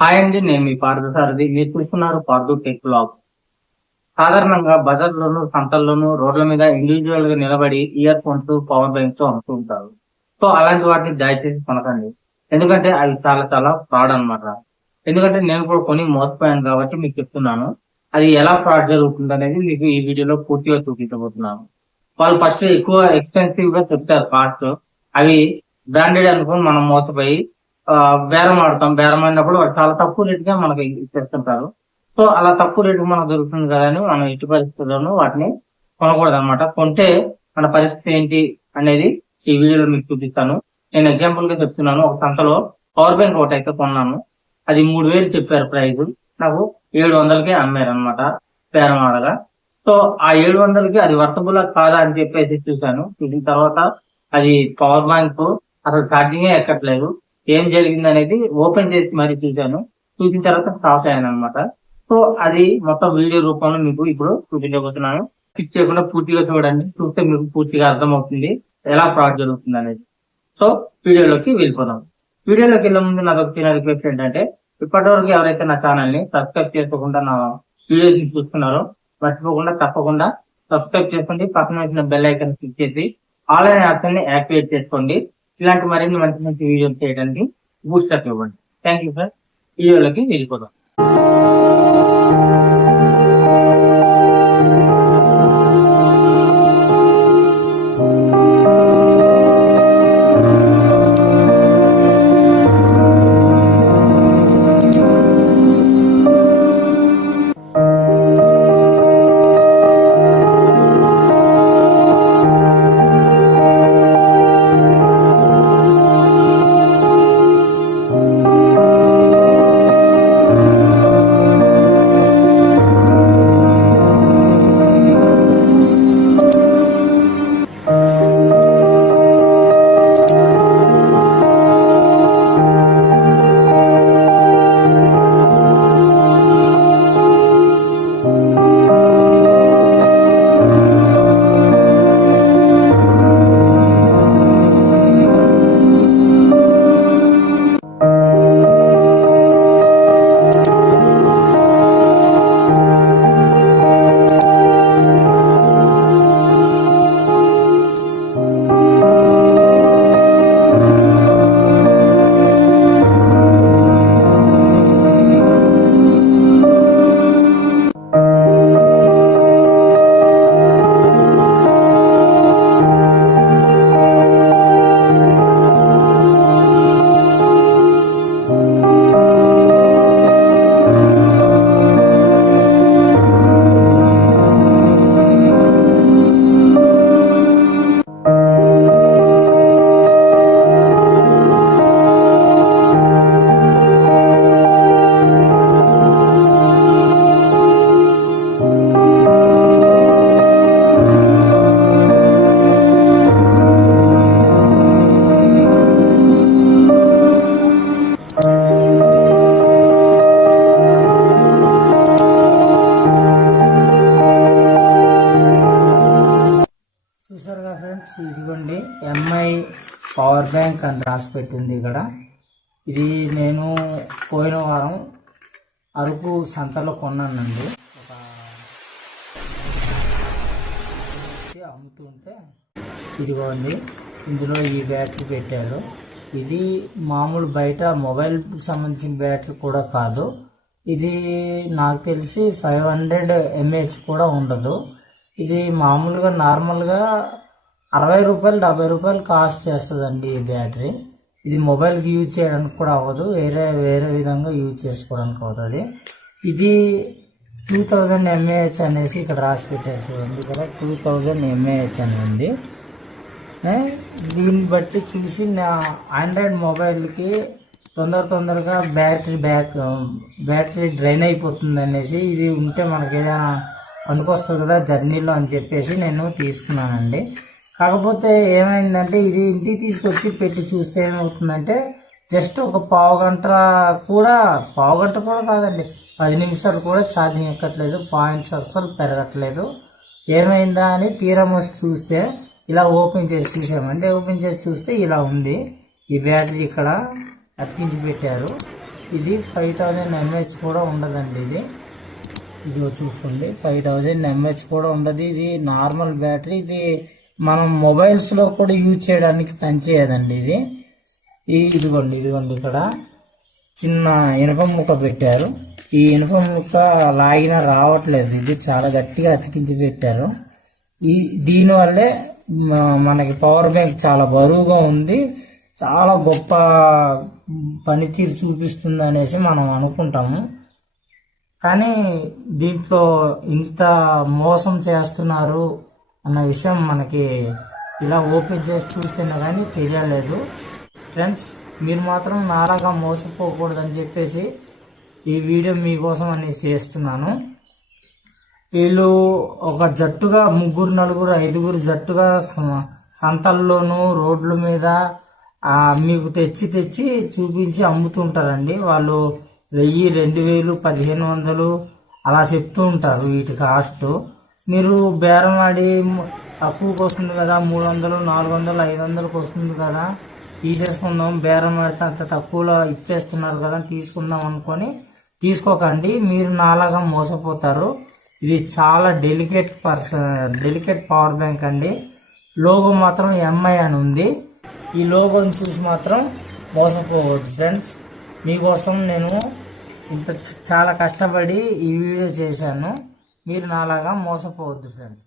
Hi అండి, నేను మీ పార్థసారథి. మీరు చూస్తున్నారు పార్థు టెక్ బ్లాగ్. సాధారణంగా బజార్లోను, సంతల్లోను, రోడ్ల మీద ఇండివిజువల్ గా నిలబడి ఇయర్ ఫోన్స్, పవర్ బ్యాంక్స్ అమ్ముతూ ఉంటారు. సో అలాంటి వాటిని దయచేసి కొనకండి. ఎందుకంటే అవి చాలా చాలా ఫ్రాడ్ అన్నమాట. ఎందుకంటే నేను కూడా కొని మోసపోయాను కాబట్టి మీకు చెప్తున్నాను. అది ఎలా ఫ్రాడ్ జరుగుతుంది అనేది మీకు ఈ వీడియోలో పూర్తిగా చూపించబోతున్నాను. వాళ్ళు ఫస్ట్ ఎక్కువ ఎక్స్పెన్సివ్ గా చెప్తారు కాస్ట్. అవి బ్రాండెడ్ అనుకుని మనం మోసపోయి బేరం ఆడతాం. బేరం ఆడినప్పుడు వాళ్ళు చాలా తక్కువ రేట్ గా మనకి ఇచ్చేస్తుంటారు. సో అలా తక్కువ రేటు మనకు దొరుకుతుంది కదా అని మనం ఎట్టి పరిస్థితుల్లోనూ వాటిని కొనకూడదు అనమాట. కొంటే మన పరిస్థితి ఏంటి అనేది ఈ వీడియోలో మీకు చూపిస్తాను. నేను ఎగ్జాంపుల్ గా చెప్తున్నాను. ఒక సంతలో పవర్ బ్యాంక్ ఒకటి అయితే కొన్నాను. అది 3,000 చెప్పారు ప్రైస్. నాకు 700కే అమ్మారు అనమాట బేరం ఆడగా. సో ఆ 700కి అది వర్తబుల్ కాదా అని చెప్పేసి చూశాను. చూసిన తర్వాత అది పవర్ బ్యాంక్ అసలు ఛార్జింగే ఎక్కట్లేదు. ఏం జరిగింది అనేది ఓపెన్ చేసి మరీ చూశాను. చూసిన తర్వాత స్టాప్ అయ్యాను అనమాట. సో అది మొత్తం వీడియో రూపంలో మీకు ఇప్పుడు చూపించబోతున్నాను. స్కిప్ చేయకుండా పూర్తిగా చూడండి. చూస్తే మీకు పూర్తిగా అర్థమవుతుంది ఎలా ఫ్రాడ్ జరుగుతుంది అనేది. సో వీడియోలోకి వెళ్ళిపోదాం. వీడియోలోకి వెళ్ళే ముందు నాకు చిన్న రిక్వెస్ట్ ఏంటంటే, ఇప్పటివరకు ఎవరైతే నా ఛానల్ ని సబ్స్క్రైబ్ చేసుకోకుండా నా వీడియోస్ చూస్తున్నారో మర్చిపోకుండా తప్పకుండా సబ్స్క్రైబ్ చేసుకోండి. పక్కన వచ్చిన బెల్ ఐకాన్ క్లిక్ చేసి ఆన్లైన్ ఆప్షన్ ని యాక్టివేట్ చేసుకోండి. ఇలాంటి మరిన్ని మంచి మంచి వీడియోలు చేయడానికి బూస్టప్ ఇవ్వండి. Thank you sir. వీడియోలోకి వెళ్ళిపోదాం. చూసారుగా ఫ్రెండ్స్, ఇదిగోండి ఎంఐ పవర్ బ్యాంక్ అని రాసి పెట్టింది ఇక్కడ. ఇది నేను పోయిన వారం అరకు సంతలో కొన్నానండి. ఒక అమ్ముతుంటే ఇదిగోండి, ఇందులో ఈ బ్యాటరీ పెట్టారు. ఇది మామూలు బయట మొబైల్కి సంబంధించిన బ్యాటరీ కూడా కాదు. ఇది నాకు తెలిసి 500 mAh కూడా ఉండదు. ఇది మామూలుగా నార్మల్గా 60 రూపాయలు 70 రూపాయలు కాస్ట్ చేస్తుందండి ఈ బ్యాటరీ. ఇది మొబైల్కి యూజ్ చేయడానికి కూడా అవ్వదు, వేరే విధంగా యూజ్ చేసుకోవడానికి అవుతుంది. ఇది 2000 mAh అనేసి ఇక్కడ రాసి పెట్టారు చూడండి. ఇక్కడ 2000 mAh అని ఉంది. దీన్ని బట్టి చూసి నా ఆండ్రాయిడ్ మొబైల్కి తొందరగా బ్యాటరీ డ్రైన్ అయిపోతుంది అనేసి, ఇది ఉంటే మనకి ఏదైనా పనికొస్తుంది కదా జర్నీలో అని చెప్పేసి నేను తీసుకున్నానండి. కాకపోతే ఏమైందంటే, ఇది ఇంటికి తీసుకొచ్చి పెట్టి చూస్తే ఏమవుతుందంటే, జస్ట్ ఒక పావు గంట కూడా కాదండి, 10 నిమిషాలు కూడా ఛార్జింగ్ ఎక్కట్లేదు, పాయింట్స్ అస్సలు పెరగట్లేదు. ఏమైందా అని తీరా వచ్చి చూస్తే ఇలా ఓపెన్ చేసి చూసామండి. ఓపెన్ చేసి చూస్తే ఇలా ఉంది. ఈ బ్యాటరీ ఇక్కడ అతికించి పెట్టారు. ఇది 5000 mAh కూడా ఉండదండి. ఇది చూసుకోండి, 5000 mAh కూడా ఉండదు. ఇది నార్మల్ బ్యాటరీ. ఇది మనం మొబైల్స్ లో కూడా యూజ్ చేయడానికి పనిచేయదండి. ఇదిగోండి ఇక్కడ చిన్న ఇనుప ముక్క పెట్టారు. ఈ ఇనుప ముక్క లాగినా రావట్లేదు. ఇది చాలా గట్టిగా అతికించి పెట్టారు. దీనివల్లే మనకి పవర్ బ్యాంక్ చాలా బరువుగా ఉంది, చాలా గొప్ప పనితీరు చూపిస్తుంది అనేసి మనం అనుకుంటాము. కానీ దీంట్లో ఇంత మోసం చేస్తున్నారు అన్న విషయం మనకి ఇలా ఓపెన్ చేసి చూస్తేనే కానీ తెలియలేదు. ఫ్రెండ్స్, మీరు మాత్రం నాలాగా మోసపోకూడదని చెప్పేసి ఈ వీడియో మీకోసం అనేసి చేస్తున్నాను. వీళ్ళు ఒక జట్టుగా 3, 4, 5 జట్టుగా సంతల్లోనూ రోడ్ల మీద మీకు తెచ్చి చూపించి అమ్ముతుంటారండి. వాళ్ళు 1000, 2000, 1500 అలా చెప్తూ ఉంటారు వీటి కాస్ట్. మీరు బేరం ఆడి తక్కువకి వస్తుంది కదా, 300, 400, 500కి వస్తుంది కదా, తీసేసుకుందాం, బేరం ఆడితే అంత తక్కువలో ఇచ్చేస్తున్నారు కదా తీసుకుందాం అనుకొని తీసుకోకండి. మీరు నాలాగా మోసపోతారు. ఇది చాలా డెలికేట్ పవర్ బ్యాంక్ అండి. లోగో మాత్రం ఎంఐ అని ఉంది. ఈ లోగోని చూసి మాత్రం మోసపోవద్దు ఫ్రెండ్స్. మీకోసం నేను చాలా కష్టపడి ఈ వీడియో చేశాను. మీరు నాలాగా మోసపోవద్దు ఫ్రెండ్స్.